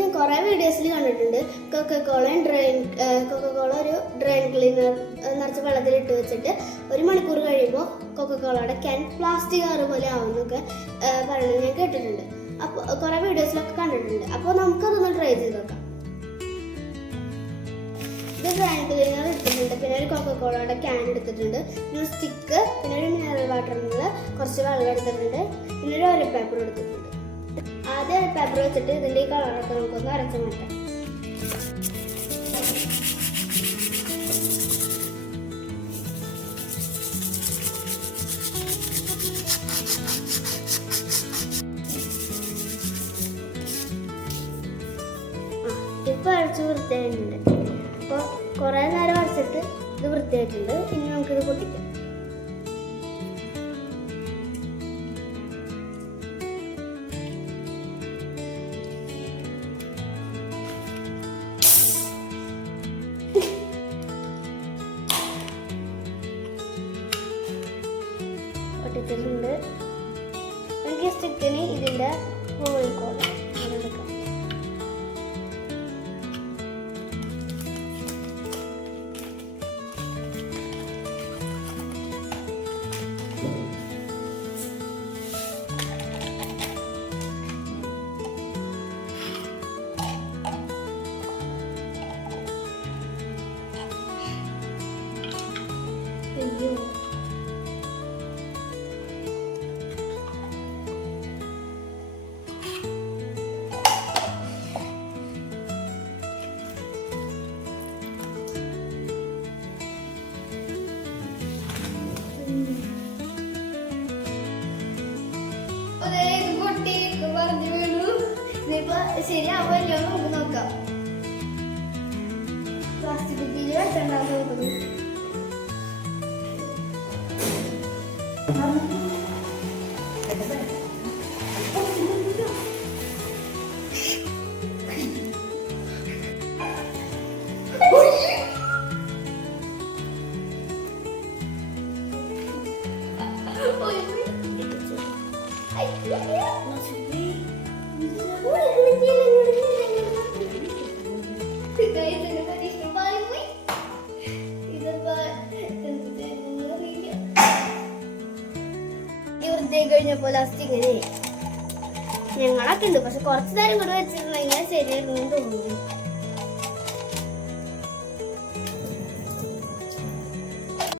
ഞാൻ കുറേ വീഡിയോസിൽ കണ്ടിട്ടുണ്ട് കൊക്കക്കോള ഒരു ഡ്രെയിൻ ക്ലീനർ നിറച്ച് വെള്ളത്തിലിട്ട് വെച്ചിട്ട് 1 മണിക്കൂർ കഴിയുമ്പോൾ കൊക്കക്കോളയുടെ ക്യാൻ പ്ലാസ്റ്റിക് കവർ പോലെ ആവുമെന്നൊക്കെ പറയുന്നത് ഞാൻ കേട്ടിട്ടുണ്ട്. അപ്പോൾ കുറേ വീഡിയോസിലൊക്കെ കണ്ടിട്ടുണ്ട്. അപ്പോൾ നമുക്കതൊന്ന് ട്രൈ ചെയ്ത് നോക്കാം. ഇത് ഡ്രെയിൻ ക്ലീനർ എടുത്തിട്ടുണ്ട്, പിന്നെ ഒരു കൊക്കക്കോളയുടെ ക്യാൻ എടുത്തിട്ടുണ്ട്, പിന്നെ ഒരു സ്റ്റിക്ക്, പിന്നെ ഒരു മിനറൽ വാട്ടറിൽ കുറച്ച് വെള്ളം എടുത്തിട്ടുണ്ട്, പിന്നെ ഒരു ഓയിൽ പേപ്പർ എടുത്തിട്ടുണ്ട്. ആദ്യം ഓയിൽ പേപ്പർ വെച്ചിട്ട് ഇതിൻ്റെ ഈ കളറൊക്കെ നമുക്കൊന്ന് അരച്ച് മാറ്റാം. ഇപ്പോൾ അരച്ച് വൃത്തിയായിട്ടുണ്ട്. അപ്പോൾ കുറേ നേരം അരച്ചിട്ട് ഇത് വൃത്തിയായിട്ടുണ്ട്. ഇനി നമുക്കിത് പൊട്ടിക്കാം. പൊട്ടിച്ചിട്ടുണ്ട്. എനിക്ക് സ്റ്റിക്കിന് ഇതിൻ്റെ കോഴിക്കോട് എടുക്കാം. ശരിയാവുമല്ലോ നമുക്ക് നോക്കാം. പ്ലാസ്റ്റിക് കുപ്പിയിൽ വെച്ചിട്ടുണ്ടാവും നോക്കുന്നത്. കഴിഞ്ഞപ്പോൾ ലാസ്റ്റ് ഇങ്ങനെ ഞങ്ങളൊക്കെ ഉണ്ട്. പക്ഷെ കുറച്ച് നേരം കൂടെ വെച്ചിട്ടുണ്ടെങ്കിൽ ശരിയായിരുന്നു തോന്നുന്നു.